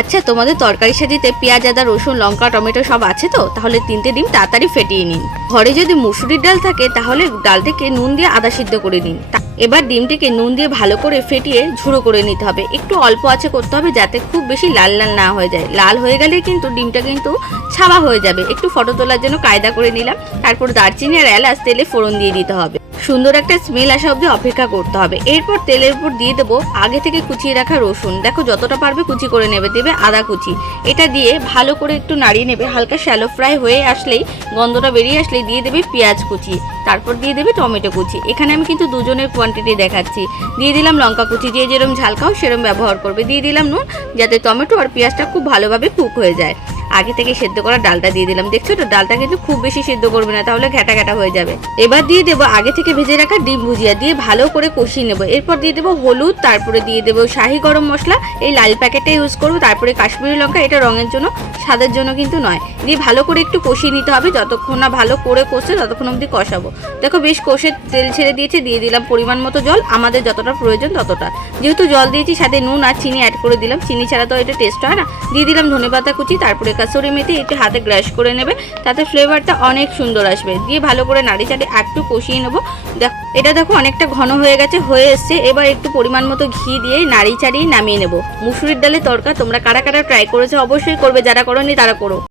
আচ্ছা তোমাদের তরকারি সাজিতে পেঁয়াজ, আদা, রসুন, লঙ্কা, টমেটো সব আছে তো? তাহলে তিনটে ডিম তাড়াতাড়ি ফেটিয়ে নিন। ঘরে যদি মুসুরির ডাল থাকে, তাহলে ডালটাকে নুন দিয়ে আদা সিদ্ধ করে নিন। এবার ডিমটিকে নুন দিয়ে ভালো করে ফেটিয়ে ঝুড়ো করে নিতে হবে। একটু অল্প আছে করতে হবে যাতে খুব বেশি লাল লাল না হয়ে যায়। লাল হয়ে গেলে কিন্তু ডিমটা কিন্তু ছাবা হয়ে যাবে। একটু ফটো তোলার জন্য কায়দা করে নিলাম। তারপর দারচিনি আর এলাচ তেলে ফোড়ন দিয়ে দিতে হবে। সুন্দর একটা স্মেল আসা অবধি অপেক্ষা করতে হবে। এরপর তেলের উপর দিয়ে দেবো আগে থেকে কুচিয়ে রাখা রসুন। দেখো যতটা পারবে কুচি করে নেবে, দেবে আদা কুচি। এটা দিয়ে ভালো করে একটু নাড়িয়ে নেবে। হালকা শ্যালো ফ্রাই হয়ে আসলেই, গন্ধটা বেরিয়ে আসলেই দিয়ে দেবে পেঁয়াজ কুচি। তারপর দিয়ে দেবে টমেটো কুচি। এখানে আমি কিন্তু দুজনের কোয়ান্টিটি দেখাচ্ছি। দিয়ে দিলাম লঙ্কা কুচি। যে যেরকম ঝাল খাও সেরকম ব্যবহার করবে। দিয়ে দিলাম নুন, যাতে টমেটো আর পেঁয়াজটা খুব ভালোভাবে কুক হয়ে যায়। আগে থেকে সেদ্ধ করা ডালটা দিয়ে দিলাম। দেখছ তো? ডালটা কিন্তু খুব বেশি সেদ্ধ করবে না, তাহলে ঘ্যাটা ঘ্যাটা হয়ে যাবে। এবার দিয়ে দেবো আগে থেকে ভেজে রাখা ডিম ভুজিয়া, দিয়ে ভালো করে কষিয়ে নেব। এরপর দিয়ে দেবো হলুদ, তারপরে দিয়ে দেবো শাহি গরম মশলা। এই লাল প্যাকেটটা ইউজ করব, তারপরে কাশ্মীরি লঙ্কা, এটা রঙের জন্য, স্বাদের জন্য কিন্তু নয়। দিয়ে ভালো করে একটু কষিয়ে নিতে হবে, যতক্ষণ না ভালো করে কষে ততক্ষণ অবধি কষাবো। দেখো বেশ কষে তেল ছেড়ে দিয়েছে, দিয়ে দিলাম পরিমাণ মতো জল, আমাদের যতটা প্রয়োজন ততটা। যেহেতু জল দিয়েছি, সাথে নুন আর চিনি অ্যাড করে দিলাম। চিনি ছাড়া তো এটা টেস্ট হয় না। দিয়ে দিলাম ধনেপাতা কুচি, তারপরে কাসুরি মেথি একটু হাতে গ্রাশ করে নেবে, তাতে ফ্লেভারটা অনেক সুন্দর আসবে। দিয়ে ভালো করে নাড়ি চাড়ি একটু কষিয়ে নেব। দেখ, এটা দেখো অনেকটা ঘন হয়ে গেছে, হয়ে এসছে। এবার একটু পরিমাণ মতো ঘি দিয়ে নাড়ি চাড়িয়ে নামিয়ে নেব। মুসুরির ডালে তরকা তোমরা কারা কারা ট্রাই করেছ অবশ্যই করবে, যারা করোনি তারা করো।